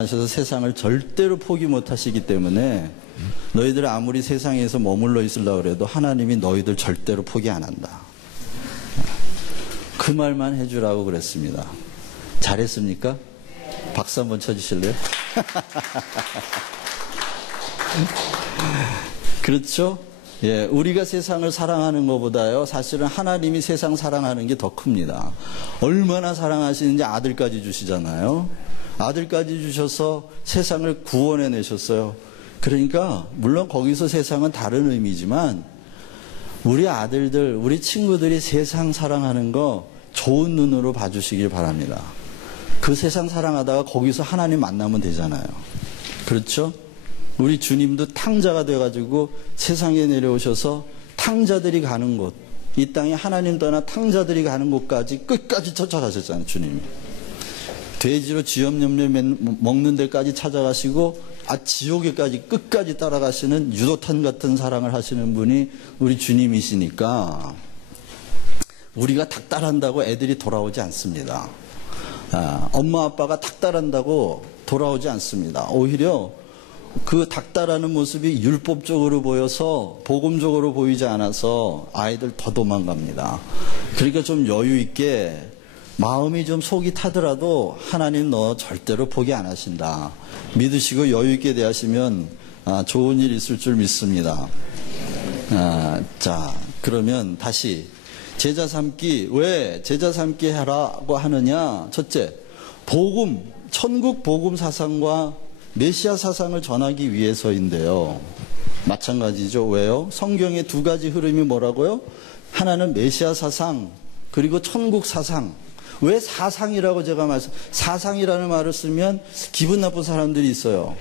하셔서 세상을 절대로 포기 못 하시기 때문에 너희들 아무리 세상에서 머물러 있으려고 그래도 하나님이 너희들 절대로 포기 안 한다. 그 말만 해주라고 그랬습니다. 잘했습니까? 박수 한번 쳐주실래요? 그렇죠? 예, 우리가 세상을 사랑하는 것보다요, 사실은 하나님이 세상 사랑하는 게 더 큽니다. 얼마나 사랑하시는지 아들까지 주시잖아요. 아들까지 주셔서 세상을 구원해 내셨어요. 그러니까 물론 거기서 세상은 다른 의미지만 우리 아들들, 우리 친구들이 세상 사랑하는 거 좋은 눈으로 봐주시길 바랍니다. 그 세상 사랑하다가 거기서 하나님 만나면 되잖아요. 그렇죠? 우리 주님도 탕자가 돼가지고 세상에 내려오셔서 탕자들이 가는 곳, 이 땅에 하나님 떠나 탕자들이 가는 곳까지 끝까지 쫓아가셨잖아요, 주님이. 돼지로 쥐염염려 먹는 데까지 찾아가시고 지옥에까지 끝까지 따라가시는 유도탄 같은 사랑을 하시는 분이 우리 주님이시니까 우리가 닥달한다고 애들이 돌아오지 않습니다. 엄마 아빠가 닥달한다고 돌아오지 않습니다. 오히려 그 닥달하는 모습이 율법적으로 보여서 복음적으로 보이지 않아서 아이들 더 도망갑니다. 그러니까 좀 여유 있게 마음이 좀 속이 타더라도 하나님 너 절대로 포기 안 하신다. 믿으시고 여유 있게 대하시면 좋은 일 있을 줄 믿습니다. 자, 그러면 다시 제자 삼기, 왜 제자 삼기 하라고 하느냐? 첫째, 복음, 천국 복음 사상과 메시아 사상을 전하기 위해서인데요. 마찬가지죠. 왜요? 성경의 두 가지 흐름이 뭐라고요? 하나는 메시아 사상, 그리고 천국 사상. 왜 사상이라고 제가 사상이라는 말을 쓰면 기분 나쁜 사람들이 있어요.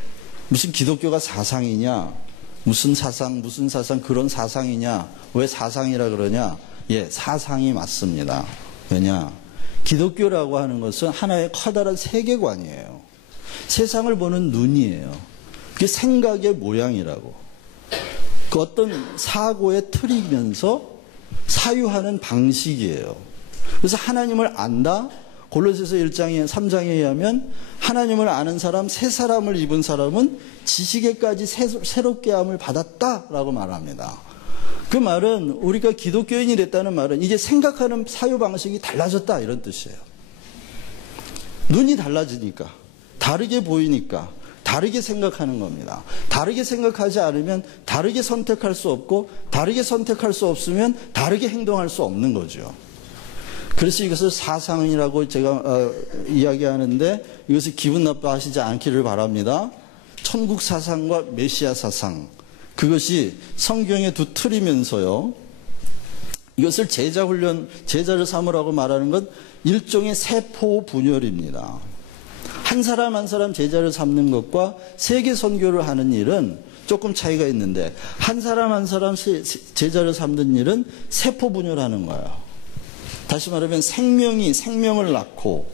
무슨 기독교가 사상이냐? 무슨 사상 그런 사상이냐? 왜 사상이라 그러냐? 예, 사상이 맞습니다. 왜냐? 기독교라고 하는 것은 하나의 커다란 세계관이에요. 세상을 보는 눈이에요. 그게 생각의 모양이라고. 그 어떤 사고의 틀이면서 사유하는 방식이에요. 그래서 하나님을 안다? 골로새서 1장에 3장에 의하면 하나님을 아는 사람, 새 사람을 입은 사람은 지식에까지 새롭게 함을 받았다라고 말합니다. 그 말은 우리가 기독교인이 됐다는 말은 이제 생각하는 사유 방식이 달라졌다 이런 뜻이에요. 눈이 달라지니까, 다르게 보이니까, 다르게 생각하는 겁니다. 다르게 생각하지 않으면 다르게 선택할 수 없고, 다르게 선택할 수 없으면 다르게 행동할 수 없는 거죠. 그래서 이것을 사상이라고 제가 이야기하는데 이것을 기분 나빠하시지 않기를 바랍니다. 천국 사상과 메시아 사상, 그것이 성경의 두 틀이면서요, 이것을 제자 훈련, 제자를 삼으라고 말하는 건 일종의 세포 분열입니다. 한 사람 한 사람 제자를 삼는 것과 세계 선교를 하는 일은 조금 차이가 있는데 한 사람 한 사람 제자를 삼는 일은 세포 분열하는 거예요. 다시 말하면 생명이 생명을 낳고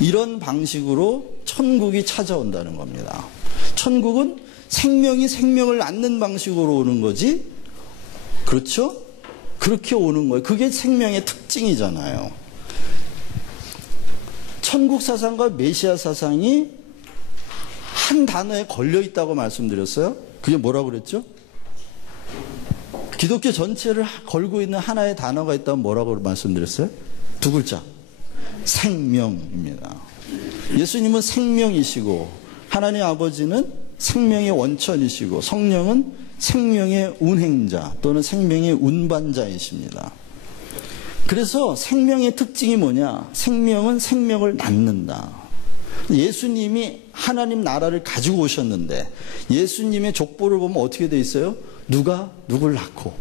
이런 방식으로 천국이 찾아온다는 겁니다. 천국은 생명이 생명을 낳는 방식으로 오는 거지, 그렇죠? 그렇게 오는 거예요. 그게 생명의 특징이잖아요. 천국 사상과 메시아 사상이 한 단어에 걸려 있다고 말씀드렸어요. 그게 뭐라고 그랬죠? 기독교 전체를 걸고 있는 하나의 단어가 있다면 뭐라고 말씀드렸어요? 두 글자. 생명입니다. 예수님은 생명이시고 하나님 아버지는 생명의 원천이시고 성령은 생명의 운행자 또는 생명의 운반자이십니다. 그래서 생명의 특징이 뭐냐? 생명은 생명을 낳는다. 예수님이 하나님 나라를 가지고 오셨는데 예수님의 족보를 보면 어떻게 돼 있어요? 누가 누굴 낳고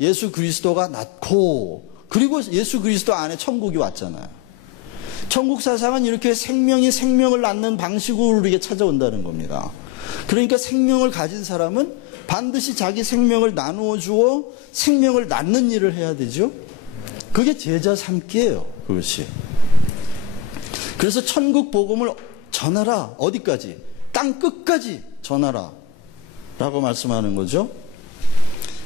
예수 그리스도가 낳고 그리고 예수 그리스도 안에 천국이 왔잖아요. 천국 사상은 이렇게 생명이 생명을 낳는 방식으로 우리에게 찾아온다는 겁니다. 그러니까 생명을 가진 사람은 반드시 자기 생명을 나누어 주어 생명을 낳는 일을 해야 되죠. 그게 제자 삼기예요. 그것이. 그래서 천국 복음을 전하라. 어디까지? 땅 끝까지 전하라 라고 말씀하는 거죠.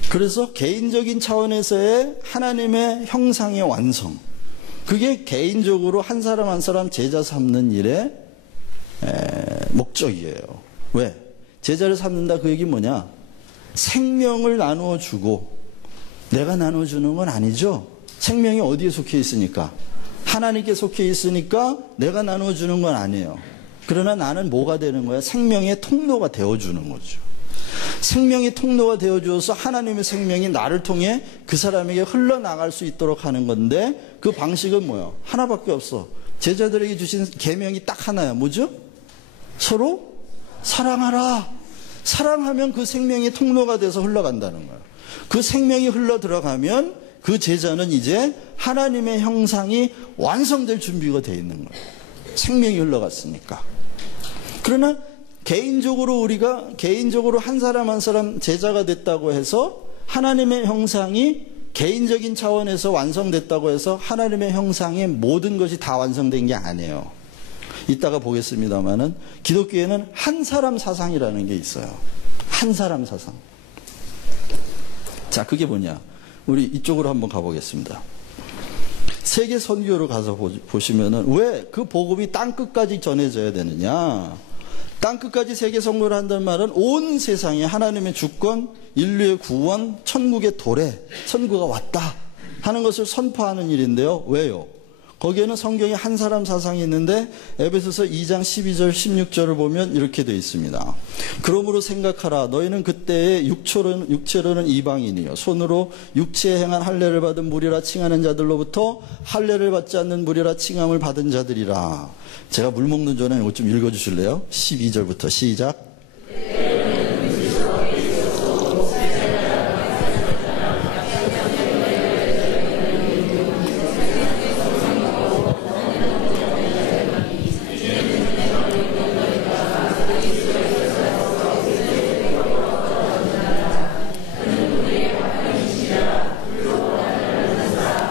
그래서 개인적인 차원에서의 하나님의 형상의 완성, 그게 개인적으로 한 사람 한 사람 제자 삼는 일의 목적이에요. 왜? 제자를 삼는다 그 얘기 뭐냐? 생명을 나누어 주고 내가 나누어 주는 건 아니죠. 생명이 어디에 속해 있으니까? 하나님께 속해 있으니까 내가 나누어 주는 건 아니에요. 그러나 나는 뭐가 되는 거야? 생명의 통로가 되어 주는 거죠. 생명의 통로가 되어 주어서 하나님의 생명이 나를 통해 그 사람에게 흘러나갈 수 있도록 하는 건데, 그 방식은 뭐예요? 하나밖에 없어. 제자들에게 주신 계명이 딱 하나야. 뭐죠? 서로 사랑하라. 사랑하면 그 생명의 통로가 돼서 흘러간다는 거예요. 그 생명이 흘러 들어가면 그 제자는 이제 하나님의 형상이 완성될 준비가 되어 있는 거예요. 생명이 흘러갔으니까. 그러나 우리가 개인적으로 한 사람 한 사람 제자가 됐다고 해서 하나님의 형상이 개인적인 차원에서 완성됐다고 해서 하나님의 형상의 모든 것이 다 완성된 게 아니에요. 이따가 보겠습니다만은 기독교에는 한 사람 사상이라는 게 있어요. 한 사람 사상. 자, 그게 뭐냐? 우리 이쪽으로 한번 가보겠습니다. 세계 선교로 가서 보시면은 왜 그 복음이 땅 끝까지 전해져야 되느냐? 땅 끝까지 세계 선교를 한다는 말은 온 세상에 하나님의 주권, 인류의 구원, 천국의 도래, 천국가 왔다 하는 것을 선포하는 일인데요. 왜요? 거기에는 성경에 한 사람 사상이 있는데 에베소서 2장 12절 16절을 보면 이렇게 되어 있습니다. 그러므로 생각하라. 너희는 그때의 육체로는 이방인이요 손으로 육체에 행한 할례를 받은 무리라 칭하는 자들로부터 할례를 받지 않는 무리라 칭함을 받은 자들이라. 제가 물 먹는 전에 이거 좀 읽어주실래요? 12절부터 시작.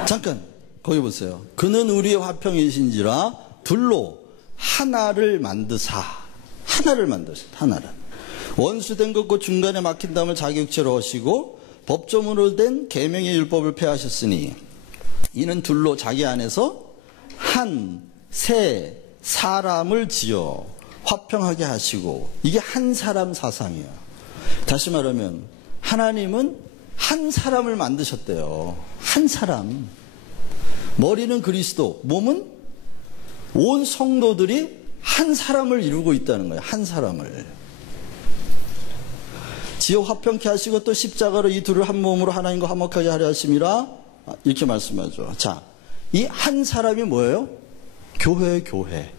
잠깐 거기 보세요. 그는 우리의 화평이신지라 둘로 하나를 만드사. 하나를. 원수된 것과 중간에 막힌 담을 자기 육체로 하시고 법조문으로 된 계명의 율법을 폐하셨으니 이는 둘로 자기 안에서 새 사람을 지어 화평하게 하시고, 이게 한 사람 사상이에요. 다시 말하면 하나님은 한 사람을 만드셨대요. 한 사람. 머리는 그리스도, 몸은 온 성도들이 한 사람을 이루고 있다는 거예요. 한 사람을. 지어 화평케 하시고 또 십자가로 이 둘을 한 몸으로 하나님과 화목하게 하려 하심이라. 이렇게 말씀하죠. 자, 이 한 사람이 뭐예요? 교회예요, 교회.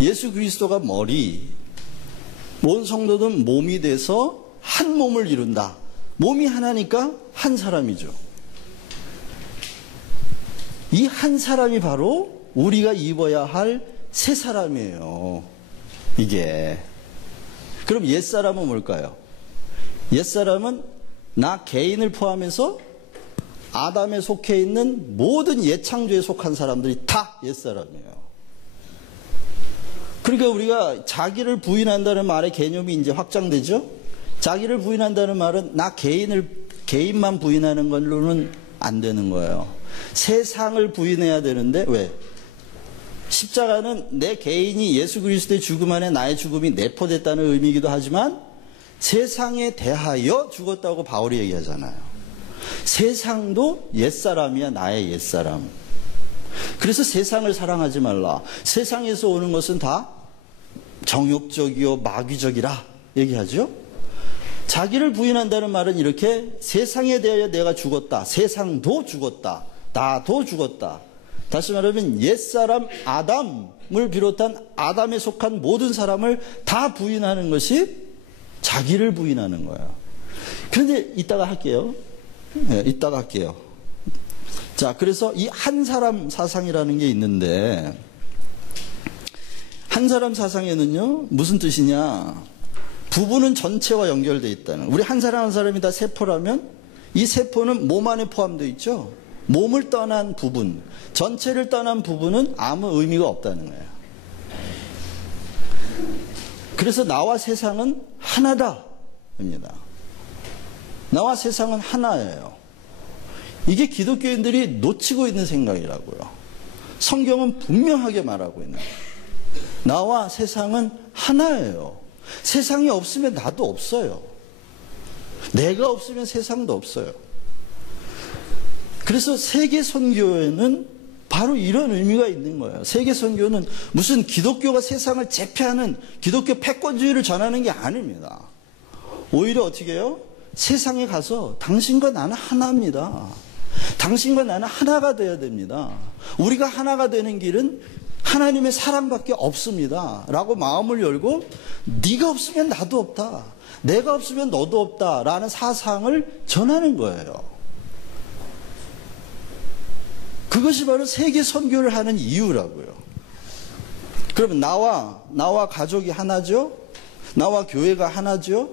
예수 그리스도가 머리, 온 성도는 몸이 돼서 한 몸을 이룬다. 몸이 하나니까 한 사람이죠. 이 한 사람이 바로 우리가 입어야 할 새 사람이에요. 이게. 그럼 옛사람은 뭘까요? 옛사람은 나 개인을 포함해서 아담에 속해 있는 모든 옛창조에 속한 사람들이 다 옛사람이에요. 그러니까 우리가 자기를 부인한다는 말의 개념이 이제 확장되죠? 자기를 부인한다는 말은 나 개인만 부인하는 걸로는 안 되는 거예요. 세상을 부인해야 되는데, 왜? 십자가는 내 개인이 예수 그리스도의 죽음 안에 나의 죽음이 내포됐다는 의미이기도 하지만 세상에 대하여 죽었다고 바울이 얘기하잖아요. 세상도 옛사람이야, 나의 옛사람. 그래서 세상을 사랑하지 말라. 세상에서 오는 것은 다 정욕적이요 마귀적이라 얘기하죠. 자기를 부인한다는 말은 이렇게 세상에 대하여 내가 죽었다. 세상도 죽었다. 나도 죽었다. 다시 말하면 옛사람 아담을 비롯한 아담에 속한 모든 사람을 다 부인하는 것이 자기를 부인하는 거예요. 그런데 이따가 할게요. 네, 이따가 할게요. 자, 그래서 이 한 사람 사상이라는 게 있는데, 한 사람 사상에는요, 무슨 뜻이냐? 부부는 전체와 연결되어 있다는. 우리 한 사람 한 사람이 다 세포라면 이 세포는 몸 안에 포함되어 있죠. 몸을 떠난 부분, 전체를 떠난 부분은 아무 의미가 없다는 거예요. 그래서 나와 세상은 하나다 입니다. 나와 세상은 하나예요. 이게 기독교인들이 놓치고 있는 생각이라고요. 성경은 분명하게 말하고 있는 거예요. 나와 세상은 하나예요. 세상이 없으면 나도 없어요. 내가 없으면 세상도 없어요. 그래서 세계 선교에는 바로 이런 의미가 있는 거예요. 세계 선교는 무슨 기독교가 세상을 제패하는 기독교 패권주의를 전하는 게 아닙니다. 오히려 어떻게 해요? 세상에 가서 당신과 나는 하나입니다. 당신과 나는 하나가 되어야 됩니다. 우리가 하나가 되는 길은 하나님의 사랑밖에 없습니다. 라고 마음을 열고 네가 없으면 나도 없다. 내가 없으면 너도 없다. 라는 사상을 전하는 거예요. 그것이 바로 세계 선교를 하는 이유라고요. 그러면 나와 가족이 하나죠? 나와 교회가 하나죠?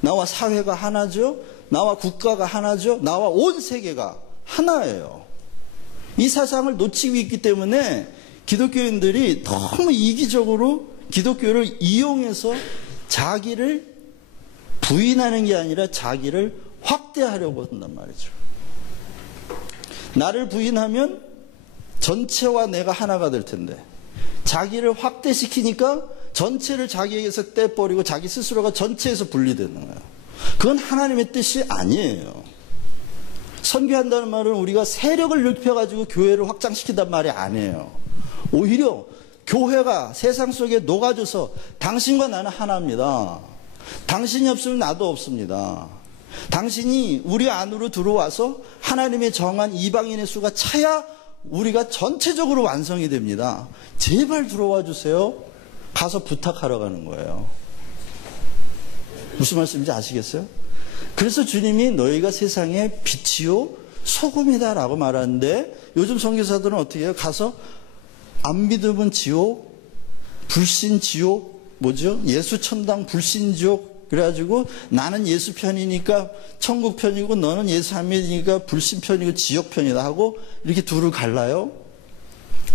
나와 사회가 하나죠? 나와 국가가 하나죠? 나와 온 세계가 하나예요. 이 사상을 놓치고 있기 때문에 기독교인들이 너무 이기적으로 기독교를 이용해서 자기를 부인하는 게 아니라 자기를 확대하려고 한단 말이죠. 나를 부인하면 전체와 내가 하나가 될 텐데 자기를 확대시키니까 전체를 자기에게서 떼버리고 자기 스스로가 전체에서 분리되는 거예요. 그건 하나님의 뜻이 아니에요. 선교한다는 말은 우리가 세력을 넓혀가지고 교회를 확장시킨단 말이 아니에요. 오히려 교회가 세상 속에 녹아져서 당신과 나는 하나입니다. 당신이 없으면 나도 없습니다. 당신이 우리 안으로 들어와서 하나님의 정한 이방인의 수가 차야 우리가 전체적으로 완성이 됩니다. 제발 들어와 주세요. 가서 부탁하러 가는 거예요. 무슨 말씀인지 아시겠어요? 그래서 주님이 너희가 세상의 빛이요 소금이다 라고 말하는데 요즘 선교사들은 어떻게 해요? 가서 안 믿으면 지옥, 불신 지옥, 뭐죠? 예수 천당 불신 지옥. 그래가지고 나는 예수 편이니까 천국 편이고 너는 예수 안 믿으니까 불신 편이고 지옥 편이다 하고 이렇게 둘을 갈라요?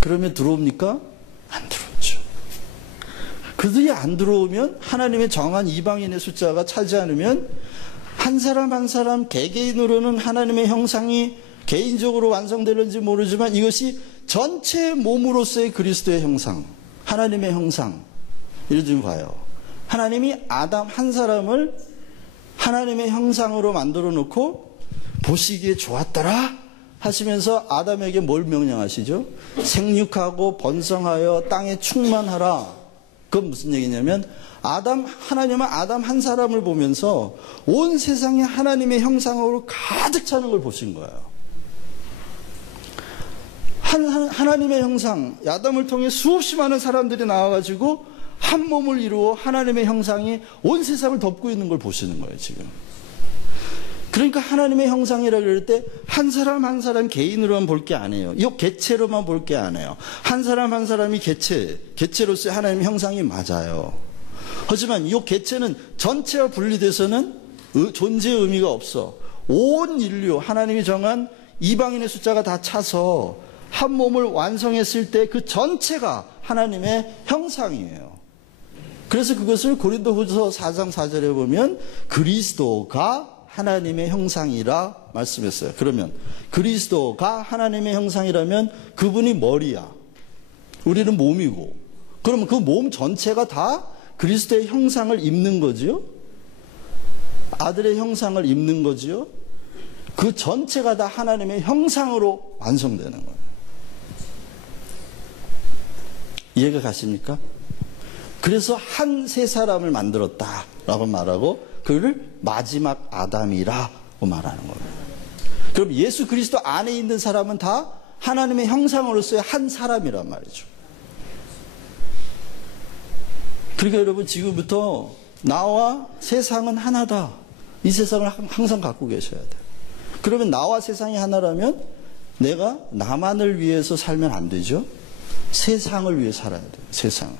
그러면 들어옵니까? 안 들어오죠. 그들이 안 들어오면 하나님의 정한 이방인의 숫자가 차지 않으면 한 사람 한 사람 개개인으로는 하나님의 형상이 개인적으로 완성되는지 모르지만 이것이 전체 몸으로서의 그리스도의 형상, 하나님의 형상. 이를 좀 봐요. 하나님이 아담 한 사람을 하나님의 형상으로 만들어 놓고 보시기에 좋았더라 하시면서 아담에게 뭘 명령하시죠? 생육하고 번성하여 땅에 충만하라. 그건 무슨 얘기냐면 하나님은 아담 한 사람을 보면서 온 세상에 하나님의 형상으로 가득 차는 걸 보신 거예요. 하나님의 형상, 아담을 통해 수없이 많은 사람들이 나와가지고 한 몸을 이루어 하나님의 형상이 온 세상을 덮고 있는 걸 보시는 거예요, 지금. 그러니까 하나님의 형상이라고 그럴 때 한 사람 한 사람 개인으로만 볼 게 아니에요. 이 개체로만 볼 게 아니에요. 한 사람 한 사람이 개체로서의 하나님의 형상이 맞아요. 하지만 이 개체는 전체와 분리돼서는 존재의 의미가 없어. 온 인류, 하나님이 정한 이방인의 숫자가 다 차서 한 몸을 완성했을 때 그 전체가 하나님의 형상이에요. 그래서 그것을 고린도후서 4장 4절에 보면 그리스도가 하나님의 형상이라 말씀했어요. 그러면 그리스도가 하나님의 형상이라면 그분이 머리야. 우리는 몸이고. 그러면 그 몸 전체가 다 그리스도의 형상을 입는 거지요? 아들의 형상을 입는 거지요? 그 전체가 다 하나님의 형상으로 완성되는 거예요. 이해가 가십니까? 그래서 한 세 사람을 만들었다라고 말하고 그를 마지막 아담이라고 말하는 겁니다. 그럼 예수 그리스도 안에 있는 사람은 다 하나님의 형상으로서의 한 사람이란 말이죠. 그러니까 여러분 지금부터 나와 세상은 하나다. 이 세상을 항상 갖고 계셔야 돼요. 그러면 나와 세상이 하나라면 내가 나만을 위해서 살면 안 되죠. 세상을 위해 살아야 돼요. 세상을.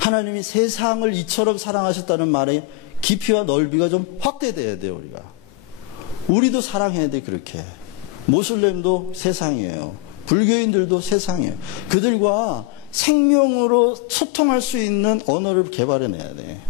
하나님이 세상을 이처럼 사랑하셨다는 말의 깊이와 넓이가 좀 확대돼야 돼요. 우리도 사랑해야 돼. 그렇게. 모슬렘도 세상이에요. 불교인들도 세상이에요. 그들과 생명으로 소통할 수 있는 언어를 개발해내야 돼.